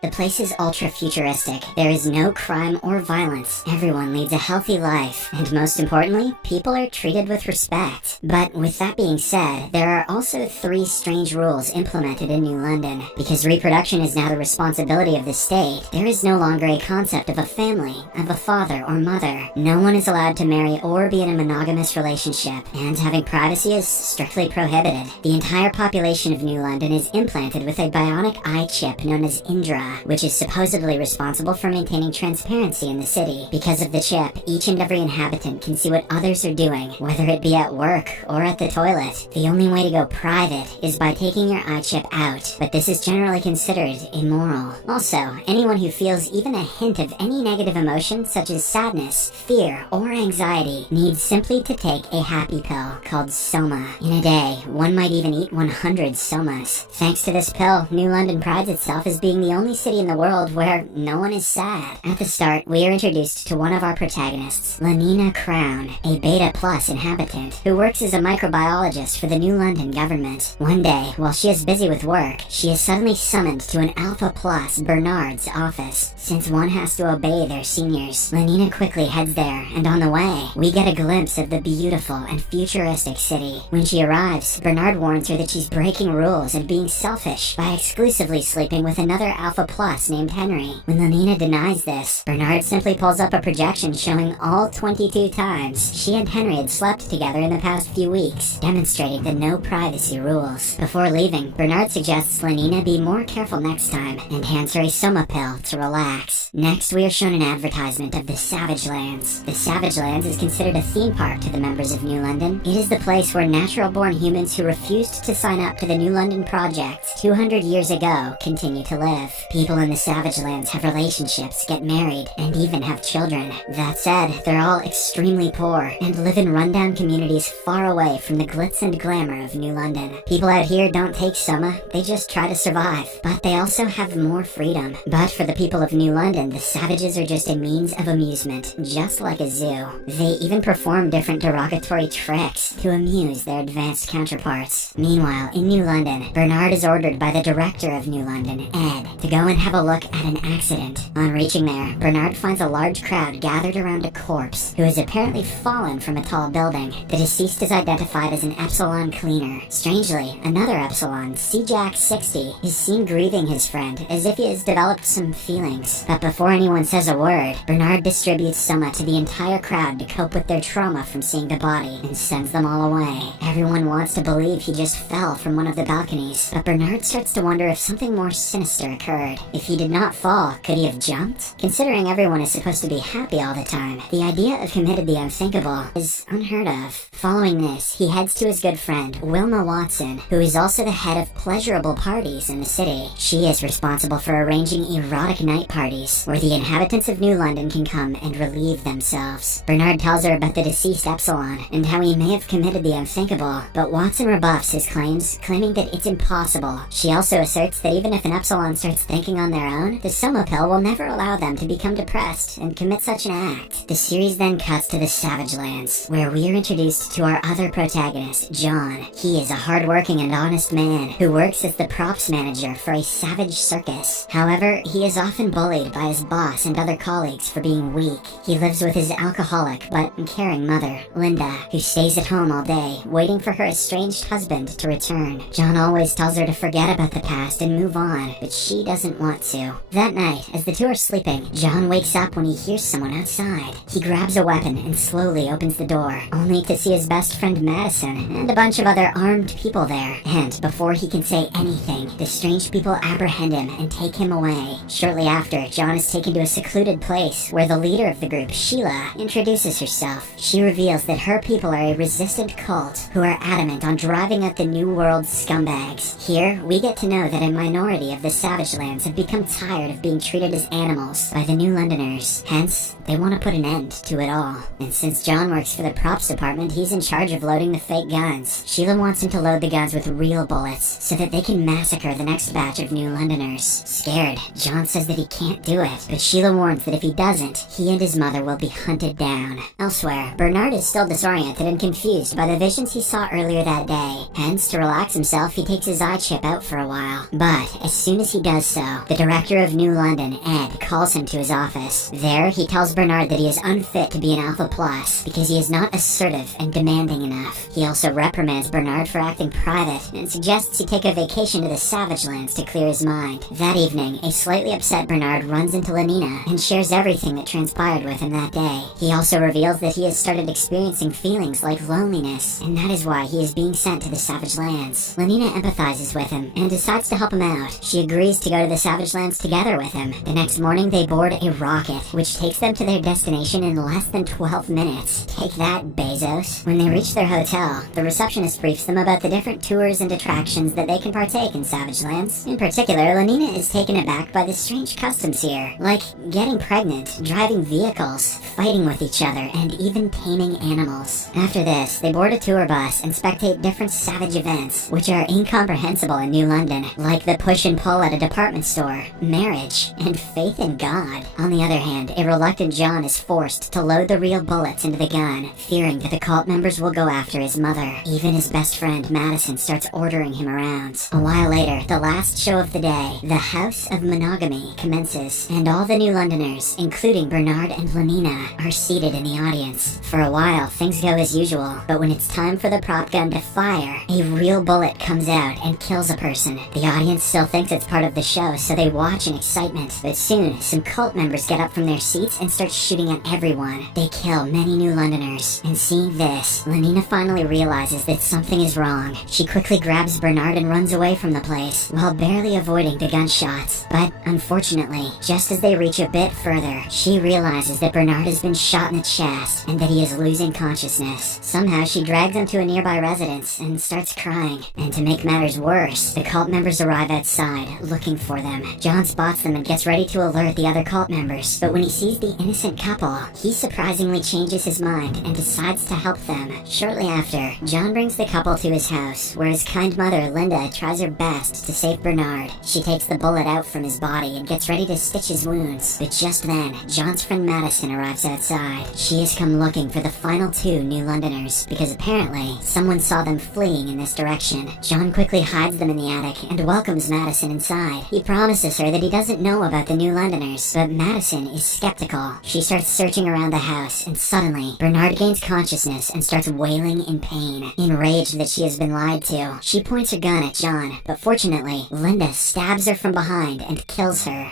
The place is ultra-futuristic. There is no crime or violence. Everyone leads a healthy life. And most importantly, people are treated with respect. But with that being said, there are also 3 strange rules implemented in New London. Because reproduction is now the responsibility of the state, there is no longer a concept of a family, of a father or mother. No one is allowed to marry or be in a monogamous relationship, and having privacy is strictly prohibited. The entire population of New London is implanted with a bionic eye chip known as Indra, which is supposedly responsible for maintaining transparency in the city. Because of the chip, each and every inhabitant can see what others are doing, whether it be at work or at the toilet. The only way to go private is by taking your eye chip out, but this is generally considered immoral. Also, anyone who feels even a hint of any negative emotion such as sadness, fear, or anxiety needs simply to take a happy pill called Soma. In a day, one might even eat 100 Somas. Thanks to this pill, New London prides itself as being the only city in the world where no one is sad. At the start, we are introduced to one of our protagonists, Lenina Crown, a Beta Plus inhabitant who works as a microbiologist for the New London government. One day, while she is busy with work, she is suddenly summoned to an Alpha Plus Bernard's office. Since one has to obey their seniors, Lenina quickly heads there, and on the way, we get a glimpse of the beautiful and futuristic city. When she arrives, Bernard warns her that she's breaking rules and being selfish by exclusively sleeping with another Alpha Plus named Henry. When Lenina denies this, Bernard simply pulls up a projection showing all 22 times she and Henry had slept together in the past few weeks, demonstrating the no privacy rules. Before leaving, Bernard suggests Lenina be more careful next time and hands her a Soma pill to relax. Next, we are shown an advertisement of the Savage Lands. The Savage Lands is considered a theme park to the members of New London. It is the place where natural-born humans who refused to sign up to the New London Project 200 years ago continue to live. People in the Savage Lands have relationships, get married, and even have children. That said, they're all extremely poor and live in rundown communities far away from the glitz and glamour of New London. People out here don't take Soma, they just try to survive. But they also have more freedom. But for the people of New London, the savages are just a means of amusement, just like a zoo. They even perform different derogatory tricks to amuse their advanced counterparts. Meanwhile, in New London, Bernard is ordered by the director of New London, Ed, to go and have a look at an accident. On reaching there, Bernard finds a large crowd gathered around a corpse who has apparently fallen from a tall building. The deceased is identified as an Epsilon cleaner. Strangely, another Epsilon, C-Jack-60, is seen grieving his friend as if he has developed some feelings. But before anyone says a word, Bernard distributes Soma to the entire crowd to cope with their trauma from seeing the body and sends them all away. Everyone wants to believe he just fell from one of the balconies, but Bernard starts to wonder if something more sinister occurred. If he did not fall, could he have jumped? Considering everyone is supposed to be happy all the time, the idea of committed the unthinkable is unheard of. Following this, he heads to his good friend, Wilma Watson, who is also the head of pleasurable parties in the city. She is responsible for arranging erotic night parties, where the inhabitants of New London can come and relieve themselves. Bernard tells her about the deceased Epsilon, and how he may have committed the unthinkable, but Watson rebuffs his claims, claiming that it's impossible. She also asserts that even if an Epsilon starts thinking on their own, the Soma pill will never allow them to become depressed and commit such an act. The series then cuts to the Savage Lands, where we are introduced to our other protagonist, John. He is a hardworking and honest man who works as the props manager for a savage circus. However, he is often bullied by his boss and other colleagues for being weak. He lives with his alcoholic but caring mother, Linda, who stays at home all day, waiting for her estranged husband to return. John always tells her to forget about the past and move on, but she doesn't want to. That night, as the two are sleeping, John wakes up when he hears someone outside. He grabs a weapon and slowly opens the door, only to see his best friend Madison and a bunch of other armed people there. And before he can say anything, the strange people apprehend him and take him away. Shortly after, John is taken to a secluded place where the leader of the group, Sheila, introduces herself. She reveals that her people are a resistant cult who are adamant on driving out the New World scumbags. Here, we get to know that a minority of the Savage Lands have become tired of being treated as animals by the New Londoners. Hence, they want to put an end to it all. And since John works for the props department, he's in charge of loading the fake guns. Sheila wants him to load the guns with real bullets so that they can massacre the next batch of New Londoners. Scared, John says that he can't do it, but Sheila warns that if he doesn't, he and his mother will be hunted down. Elsewhere, Bernard is still disoriented and confused by the visions he saw earlier that day. Hence, to relax himself, he takes his eye chip out for a while. But as soon as he does so, though. The director of New London, Ed, calls him to his office. There, he tells Bernard that he is unfit to be an Alpha Plus because he is not assertive and demanding enough. He also reprimands Bernard for acting private and suggests he take a vacation to the Savage Lands to clear his mind. That evening, a slightly upset Bernard runs into Lenina and shares everything that transpired with him that day. He also reveals that he has started experiencing feelings like loneliness, and that is why he is being sent to the Savage Lands. Lenina empathizes with him and decides to help him out. She agrees to go to the Savage Lands together with him. The next morning, they board a rocket, which takes them to their destination in less than 12 minutes. Take that, Bezos. When they reach their hotel, the receptionist briefs them about the different tours and attractions that they can partake in Savage Lands. In particular, Lenina is taken aback by the strange customs here, like getting pregnant, driving vehicles, fighting with each other, and even taming animals. After this, they board a tour bus and spectate different savage events, which are incomprehensible in New London, like the push and pull at a department store, marriage, and faith in God. On the other hand, a reluctant John is forced to load the real bullets into the gun, fearing that the cult members will go after his mother. Even his best friend, Madison, starts ordering him around. A while later, the last show of the day, the House of Monogamy, commences, and all the New Londoners, including Bernard and Lenina, are seated in the audience. For a while, things go as usual, but when it's time for the prop gun to fire, a real bullet comes out and kills a person. The audience still thinks it's part of the show, so they watch in excitement. But soon, some cult members get up from their seats and start shooting at everyone. They kill many New Londoners. And seeing this, Lenina finally realizes that something is wrong. She quickly grabs Bernard and runs away from the place, while barely avoiding the gunshots. But unfortunately, just as they reach a bit further, she realizes that Bernard has been shot in the chest and that he is losing consciousness. Somehow, she drags him to a nearby residence and starts crying. And to make matters worse, the cult members arrive outside, looking for them. John spots them and gets ready to alert the other cult members, but when he sees the innocent couple, he surprisingly changes his mind and decides to help them. Shortly after, John brings the couple to his house, where his kind mother, Linda, tries her best to save Bernard. She takes the bullet out from his body and gets ready to stitch his wounds, but just then, John's friend Madison arrives outside. She has come looking for the final two New Londoners, because apparently, someone saw them fleeing in this direction. John quickly hides them in the attic and welcomes Madison inside. He promises her that he doesn't know about the New Londoners, but Madison is skeptical. She starts searching around the house, and suddenly, Bernard gains consciousness and starts wailing in pain. Enraged that she has been lied to, she points her gun at John, but fortunately, Linda stabs her from behind and kills her.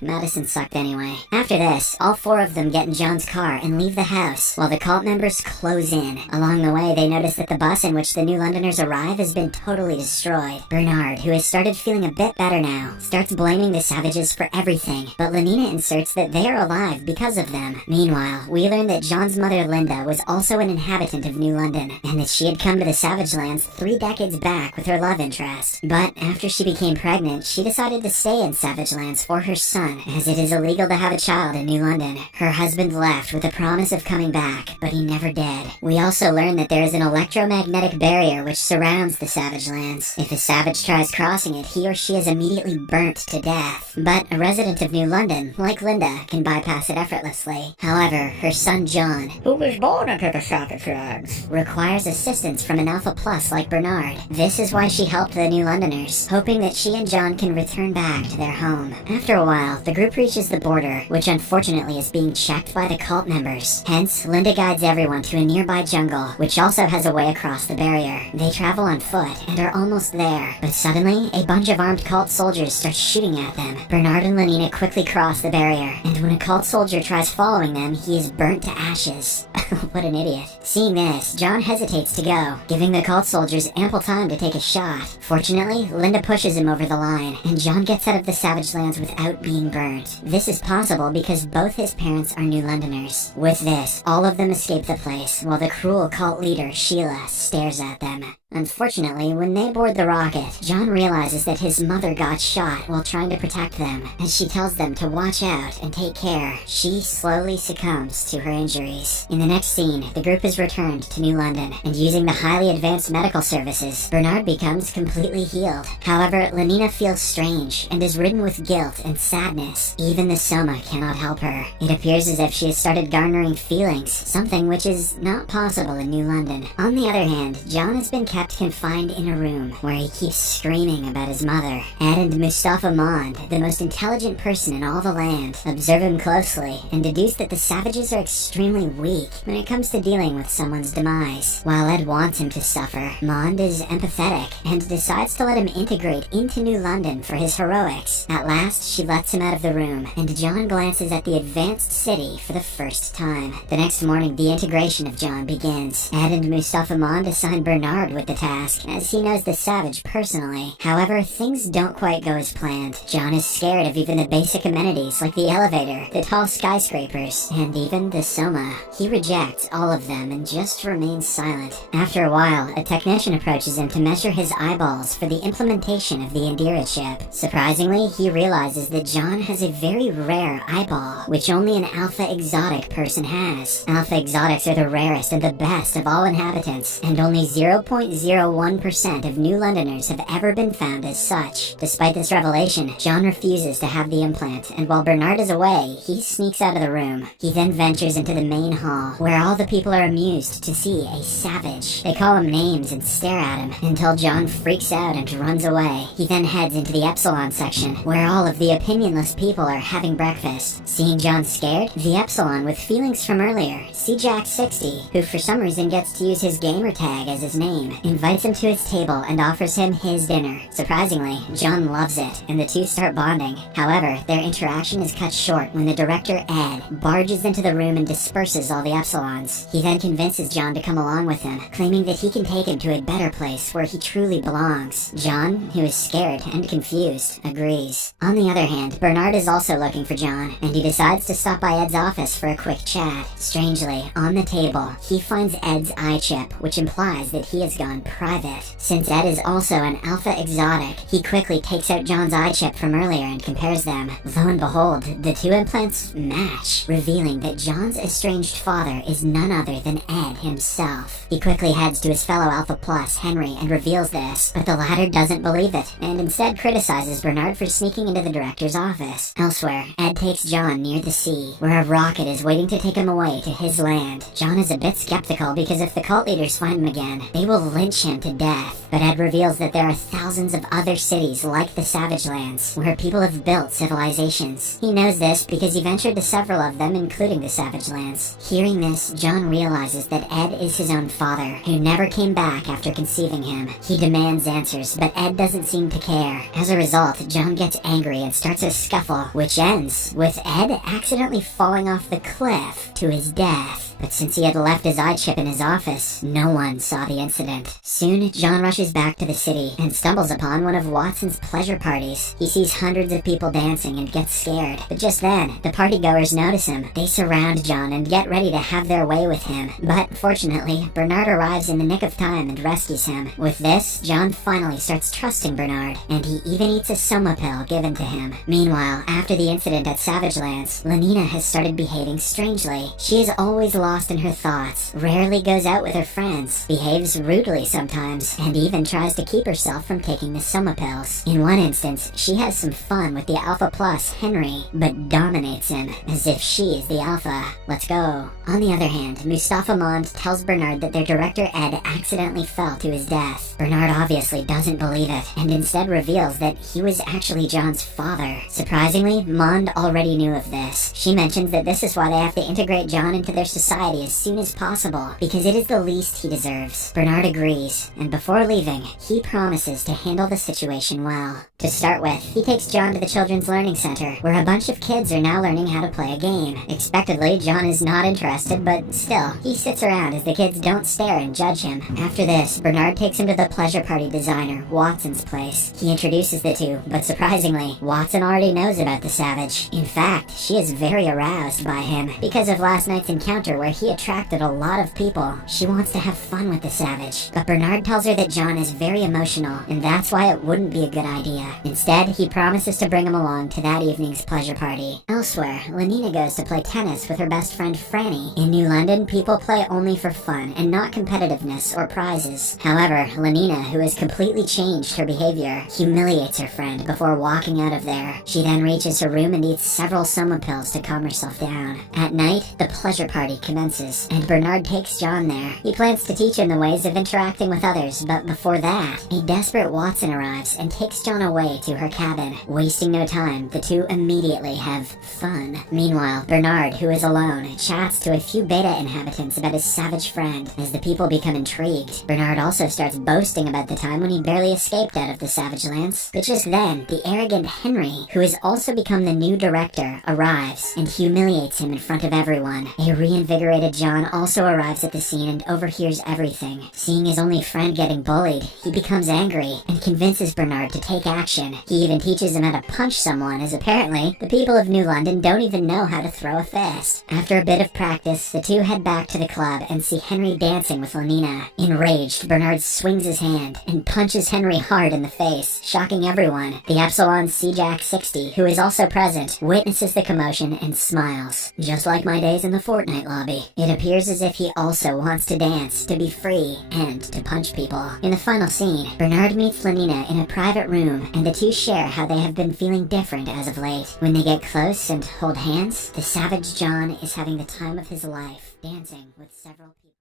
Madison sucked anyway. After this, all four of them get in John's car and leave the house, while the cult members close in. Along the way, they notice that the bus in which the New Londoners arrive has been totally destroyed. Bernard, who has started feeling a bit better now, starts blaming the savages for everything, but Lenina inserts that they are alive because of them. Meanwhile, we learn that John's mother Linda was also an inhabitant of New London, and that she had come to the Savage Lands 3 decades back with her love interest. But after she became pregnant, she decided to stay in Savage Lands for her son, as it is illegal to have a child in New London. Her husband left with the promise of coming back, but he never did. We also learn that there is an electromagnetic barrier which surrounds the Savage Lands. If a savage tries crossing it, he or she is immediately burnt to death. But a resident of New London, like Linda, can bypass it effortlessly. However, her son John, who was born into the Savage Lands, requires assistance from an Alpha Plus like Bernard. This is why she helped the New Londoners, hoping that she and John can return back to their home. After a while, the group reaches the border, which unfortunately is being checked by the cult members. Hence, Linda guides everyone to a nearby jungle, which also has a way across the barrier. They travel on foot and are almost there, but suddenly, a bunch of armed cult soldiers start shooting at them. Bernard and Lenina quickly cross the barrier, and when a cult soldier tries following them, he is burnt to ashes. What an idiot. Seeing this, John hesitates to go, giving the cult soldiers ample time to take a shot. Fortunately, Linda pushes him over the line, and John gets out of the Savage Lands without being burnt. This is possible because both his parents are New Londoners. With this, all of them escape the place, while the cruel cult leader, Sheila, stares at them. Unfortunately, when they board the rocket, John realizes that his mother got shot while trying to protect them. As she tells them to watch out and take care, she slowly succumbs to her injuries. In the next scene, the group is returned to New London, and using the highly advanced medical services, Bernard becomes completely healed. However, Lenina feels strange and is ridden with guilt and sadness. Even the Soma cannot help her. It appears as if she has started garnering feelings, something which is not possible in New London. On the other hand, John has been kept confined in a room where he keeps screaming about his mother. Ed and Mustafa Mond, the most intelligent person in all the land, observe him closely and deduce that the savages are extremely weak when it comes to dealing with someone's demise. While Ed wants him to suffer, Mond is empathetic and decides to let him integrate into New London for his heroics. At last, she lets him out of the room, and John glances at the advanced city for the first time. The next morning, the integration of John begins. Ed and Mustafa Mond assign Bernard with the task, as he knows the savage personally. However, things don't quite go as planned. John is scared of even the basic amenities like the elevator, the tall skyscrapers, and even the soma. He rejects all of them and just remains silent. After a while, a technician approaches him to measure his eyeballs for the implementation of the Indira chip. Surprisingly, he realizes that John has a very rare eyeball, which only an alpha exotic person has. Alpha exotics are the rarest and the best of all inhabitants, and only 0.01% of New Londoners have ever been found as such. Despite this revelation, John refuses to have the implant, and while Bernard is away, he sneaks out of the room. He then ventures into the main hall, where all the people are amused to see a savage. They call him names and stare at him, until John freaks out and runs away. He then heads into the Epsilon section, where all of the opinionless people are having breakfast. Seeing John scared, the Epsilon with feelings from earlier, C-Jack60, who for some reason gets to use his gamer tag as his name, invites him to his table and offers him his dinner. Surprisingly, John loves it, and the two start bonding. However, their interaction is cut short when the director, Ed, barges into the room and disperses all the Epsilons. He then convinces John to come along with him, claiming that he can take him to a better place where he truly belongs. John, who is scared and confused, agrees. On the other hand, Bernard is also looking for John, and he decides to stop by Ed's office for a quick chat. Strangely, on the table, he finds Ed's eye chip, which implies that he has gone private. Since Ed is also an alpha exotic, he quickly takes out John's eye chip from earlier and compares them. Lo and behold, the two implants match, revealing that John's estranged father is none other than Ed himself. He quickly heads to his fellow Alpha Plus, Henry, and reveals this, but the latter doesn't believe it, and instead criticizes Bernard for sneaking into the director's office. Elsewhere, Ed takes John near the sea, where a rocket is waiting to take him away to his land. John is a bit skeptical because if the cult leaders find him again, they will lynch him to death. But Ed reveals that there are thousands of other cities like the Savage Lands, where people have built civilizations. He knows this because he ventured to several of them, including the Savage Lands. Hearing this, John realizes that Ed is his own father, who never came back after conceiving him. He demands answers, but Ed doesn't seem to care. As a result, John gets angry and starts a scuffle, which ends with Ed accidentally falling off the cliff to his death. But since he had left his eye chip in his office, no one saw the incident. Soon, John rushes back to the city and stumbles upon one of Watson's pleasure parties. He sees hundreds of people dancing and gets scared. But just then, the partygoers notice him. They surround John and get ready to have their way with him. But fortunately, Bernard arrives in the nick of time and rescues him. With this, John finally starts trusting Bernard, and he even eats a soma pill given to him. Meanwhile, after the incident at Savage Lands, Lenina has started behaving strangely. She is always lost in her thoughts, rarely goes out with her friends, behaves rudely sometimes, and even tries to keep herself from taking the soma pills. In one instance, she has some fun with the Alpha Plus, Henry, but dominates him, as if she is the Alpha. Let's go. On the other hand, Mustafa Mond tells Bernard that their director Ed accidentally fell to his death. Bernard obviously doesn't believe it, and instead reveals that he was actually John's father. Surprisingly, Mond already knew of this. She mentions that this is why they have to integrate John into their society as soon as possible, because it is the least he deserves. Bernard agrees, and before leaving, he promises to handle the situation well. To start with, he takes John to the Children's Learning Center, where a bunch of kids are now learning how to play a game. Expectedly, John is not interested, but still, he sits around as the kids don't stare and judge him. After this, Bernard takes him to the pleasure party designer, Watson's place. He introduces the two, but surprisingly, Watson already knows about the Savage. In fact, she is very aroused by him, because of last night's encounter where he attracted a lot of people. She wants to have fun with the Savage, but Bernard tells her that John is very emotional, and that's why it wouldn't be a good idea. Instead, he promises to bring him along to that evening's pleasure party. Elsewhere, Lenina goes to play tennis with her best friend Franny. In New London, people play only for fun and not competitiveness or prizes. However, Lenina, who has completely changed her behavior, humiliates her friend before walking out of there. She then reaches her room and eats several soma pills to calm herself down. At night, the pleasure party commences. commences, and Bernard takes John there. He plans to teach him the ways of interacting with others, but before that, a desperate Watson arrives and takes John away to her cabin. Wasting no time, the two immediately have fun. Meanwhile, Bernard, who is alone, chats to a few beta inhabitants about his savage friend. As the people become intrigued, Bernard also starts boasting about the time when he barely escaped out of the savage lands. But just then, the arrogant Henry, who has also become the new director, arrives and humiliates him in front of everyone. A reinvigorated John also arrives at the scene and overhears everything. Seeing his only friend getting bullied, he becomes angry and convinces Bernard to take action. He even teaches him how to punch someone, as apparently the people of New London don't even know how to throw a fist. After a bit of practice, the two head back to the club and see Henry dancing with Lenina. Enraged, Bernard swings his hand and punches Henry hard in the face, shocking everyone. The Epsilon Seajack 60, who is also present, witnesses the commotion and smiles. Just like my days in the Fortnite lobby. It appears as if he also wants to dance, to be free, and to punch people. In the final scene, Bernard meets Lenina in a private room, and the two share how they have been feeling different as of late. When they get close and hold hands, the savage John is having the time of his life, dancing with several people.